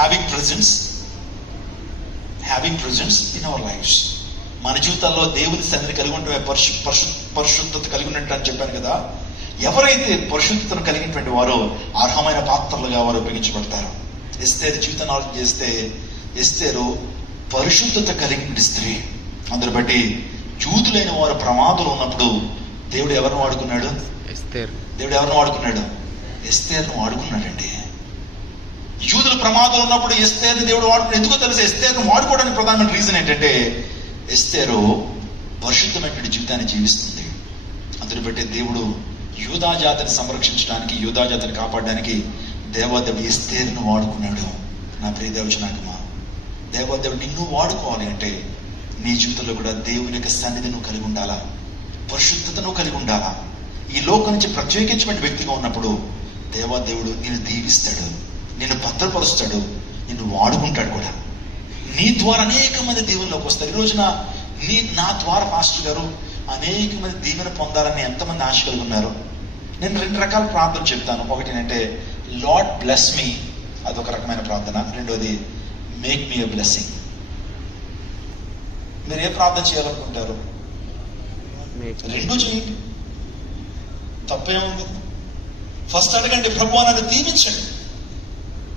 Having presence in our lives. మన జీవితాల్లో దేవుని సన్నిధిని కలిగి ఉంటే పరిశుద్ధత కలిగి ఉన్నట్టు అని చెప్పాను కదా. ఎవరైతే పరిశుద్ధతను కలిగినటువంటి వారో అర్హమైన పాత్రలుగా వారు ఉపయోగించబడతారు. ఎస్తేరు జీవితాన్ని ఆలోచన చేస్తే ఎస్తేరు పరిశుద్ధత కలిగిన స్త్రీ. అందుని బట్టి యూదులైన వారు ప్రమాదంలో ఉన్నప్పుడు దేవుడు ఎవరిని వాడుకున్నాడు? దేవుడు ఎవరిని వాడుకున్నాడు? ఎస్తేరును వాడుకున్నాడండి. యూదుల ప్రమాదంలో ఉన్నప్పుడు ఎస్తేరుని దేవుడు వాడుకున్నాడు. ఎందుకో తెలుసు, ఎస్తేరును వాడుకోవడానికి ప్రధానమైన రీజన్ ఏంటంటే ఎస్తేరు పరిశుద్ధమైనటువంటి జీవితాన్ని జీవిస్తుంది. అందుని బట్టి దేవుడు యూదా జాతిని సంరక్షించడానికి, యూదా జాతిని కాపాడడానికి దేవాదేవుడు ఎస్తేరును వాడుకున్నాడు. నా ప్రియ దేవజనాగమా, దేవాదేవుడు నిన్ను వాడుకోవాలి అంటే నీ జీవితంలో కూడా దేవుని యొక్క సన్నిధిని కలిగి ఉండాలా, పరిశుద్ధతను కలిగి ఉండాలా. ఈ లోకం నుంచి ప్రత్యేకించిన వ్యక్తిగా ఉన్నప్పుడు దేవాదేవుడు నిన్ను దీవిస్తాడు, నిన్ను భద్రపరుస్తాడు, నిన్ను వాడుకుంటాడు కూడా. నీ ద్వారా అనేక మంది దీవెనలోకి వస్తారు. ఈ రోజున నా ద్వారా మాస్టర్ గారు అనేక మంది దీవెన పొందాలని ఎంతమంది ఆశ కలిగి ఉన్నారు? నేను 2 రకాల ప్రార్థన చెప్తాను. ఒకటి ఏంటంటే లార్డ్ బ్లెస్ మీ, అదొక రకమైన ప్రార్థన. రెండోది మేక్ మీ ఎ బ్లెస్సింగ్. మీరు ఏ ప్రార్థన చేయాలనుకుంటారు? రెండూ చేయండి, తప్పేముంది. ఫస్ట్ అడగండి, ప్రభువా నన్ను దీవించండి.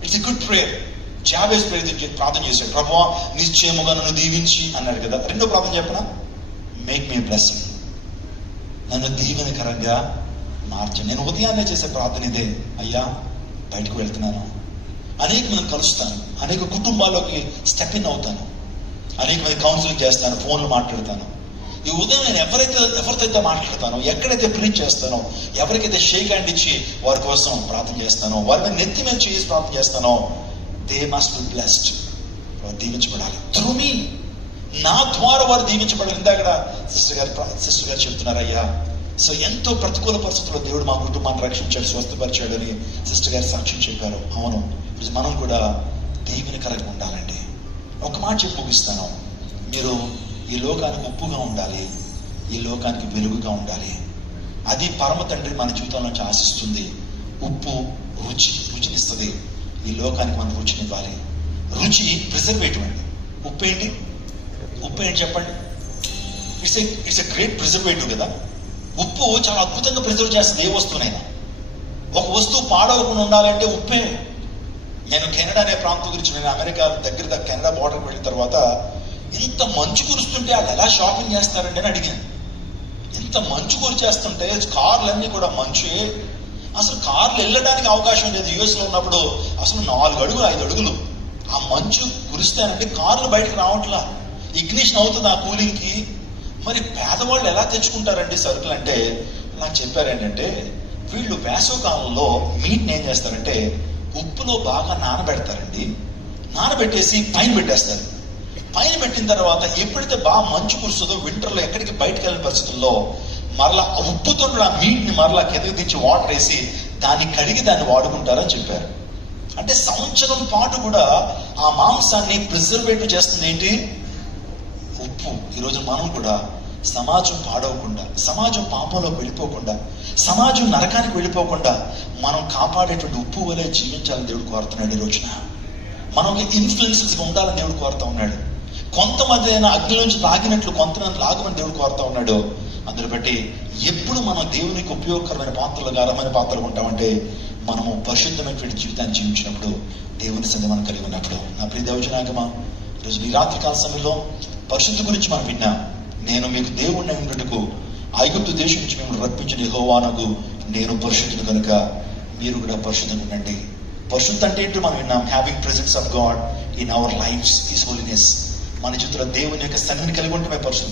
It's a good prayer. Jabez ప్రార్థన చేశాడు, ప్రభువా నిశ్చయముగా నన్ను దీవించి అన్నాడు కదా. రెండో ప్రార్థన చెప్పనా? మేక్ మీ బ్లెస్సింగ్, నన్ను దీవెనకరంగా మార్చండి. నేను ఉదయాన్నే చేసే ప్రార్థన ఇదే. అయ్యా బయటకు వెళ్తున్నాను, అనేక మందిని కలుస్తాను, అనేక కుటుంబాల్లోకి స్టెప్ ఇన్ అవుతాను, అనేక మంది కౌన్సిలింగ్ చేస్తాను, ఫోన్లు మాట్లాడతాను. ఈ ఉదయం నేను ఎవరితో మాట్లాడతానో, ఎక్కడైతే ప్రీచ్ చేస్తానో, ఎవరికైతే షేక్ హ్యాండ్ ఇచ్చి వారి కోసం ప్రార్థన చేస్తానో, వారి మీద నెత్తి మీద చేసి ప్రార్థన చేస్తానో, దే మస్ట్ బి బ్లెస్డ్. వారు దీవించబడాలి త్రూ మీ. నా ద్వారా వారు దీవించబడాలి. ఇందాక సిస్టర్ గారు చెప్తున్నారు, అయ్యా సో ఎంతో ప్రతికూల పరిస్థితుల్లో దేవుడు మా కుటుంబాన్ని రక్షించాడు, స్వస్థపరిచాడు అని సిస్టర్ గారు సాక్ష్యం చెప్పారు. అవును, మనం కూడా దీవెనకరంగా ఉండాలండి. ఒక మాట చెప్పి ముగిస్తాను. మీరు ఈ లోకానికి ఉప్పుగా ఉండాలి, ఈ లోకానికి వెలుగుగా ఉండాలి. అది పరమ తండ్రి మన జీవితంలోంచి ఆశిస్తుంది. ఉప్పు రుచినిస్తుంది. ఈ లోకానికి మనం రుచినివ్వాలి. రుచి ప్రిజర్వేటివ్ అండి. ఉప్పు ఏంటి చెప్పండి? ఇట్స్ ఎ గ్రేట్ ప్రిజర్వేటివ్ కదా. ఉప్పు చాలా అద్భుతంగా ప్రిజర్వ్ చేస్తుంది ఏ వస్తువునైనా. ఒక వస్తువు పాడవకుండా ఉండాలంటే ఉప్పే. నేను కెనడా అనే ప్రాంతం గురించి, నేను అమెరికా దగ్గర కెనడా బార్డర్కి వెళ్ళిన తర్వాత ఇంత మంచు కురుస్తుంటే వాళ్ళు ఎలా షాపింగ్ చేస్తారండి అని అడిగాను. ఇంత మంచు కురిచేస్తుంటే కార్లన్నీ కూడా మంచే, అసలు కార్లు వెళ్ళడానికి అవకాశం లేదు. యుఎస్ లో ఉన్నప్పుడు అసలు 4 అడుగులు 5 అడుగులు ఆ మంచు కురిస్తేనంటే కార్లు బయటకు రావట్లా, ఇగ్నిషన్ అవుతుంది ఆ కూలింగ్ కి. మరి పేదవాళ్ళు ఎలా తెచ్చుకుంటారండి సరుకులు అంటే నాకు చెప్పారు ఏంటంటే, వీళ్ళు వేసవ కాలంలో మీట్ని ఏం చేస్తారంటే ఉప్పులో బాగా నానబెడతారండి. నానబెట్టేసి పైన పెట్టేస్తారు. పైన పెట్టిన తర్వాత ఎప్పుడైతే బాగా మంచు కురుస్తుందో, వింటర్లో ఎక్కడికి బయటకు వెళ్ళిన పరిస్థితుల్లో మరలా ఉప్పుతో ఆ మీట్ని మరలా కిందకి దించి వాటర్ వేసి దాన్ని కడిగి దాన్ని వాడుకుంటారని చెప్పారు. అంటే సంవత్సరం పాటు కూడా ఆ మాంసాన్ని ప్రిజర్వేటివ్ చేస్తుంది ఏంటి? ఉప్పు. ఈరోజు మనం కూడా సమాజం పాడవకుండా, సమాజం పాపంలోకి వెళ్ళిపోకుండా, సమాజం నరకానికి వెళ్ళిపోకుండా మనం కాపాడేటువంటి ఉప్పు వలె జీవించాలని దేవుడు కోరుతున్నాడు. ఈ రోజున మనం ఇన్ఫ్లుయెన్సెస్ ఉండాలని దేవుడు కోరుతా ఉన్నాడు. కొంతమంది అయినా అగ్ని నుంచి లాగినట్లు కొంతమంది లాగమని దేవుడు కోరుతా ఉన్నాడు. అందుని బట్టి ఎప్పుడు మనం దేవునికి ఉపయోగకరమైన పాత్రలుగా, అర్హమైన పాత్రలు ఉంటామంటే మనము పరిశుద్ధమైనటువంటి జీవితాన్ని జీవించినప్పుడు, దేవుని సన్నిధి మనం కలిగి ఉన్నప్పుడు. నా ప్రియ దేవజనాగమా, ఈరోజు ఈ రాత్రికాల సమయంలో పరిశుద్ధ గురించి మనం విన్నాం. నేను మీకు దేవుడిని ఉన్నట్టుకు ఐగుప్తు దేశం నుంచి మిమ్మల్ని రప్పించిన యెహోవానగు నేను పరిశుద్ధుడు కనుక మీరు కూడా పరిశుద్ధంగా ఉండండి. పరిశుద్ధ అంటే ఏంటో మనం విన్నాం. Having presence of God in our lifes is holiness. మన జీవితంలో దేవుని యొక్క సన్నిధిని కలిగి ఉండటమే పరిశుద్ధత.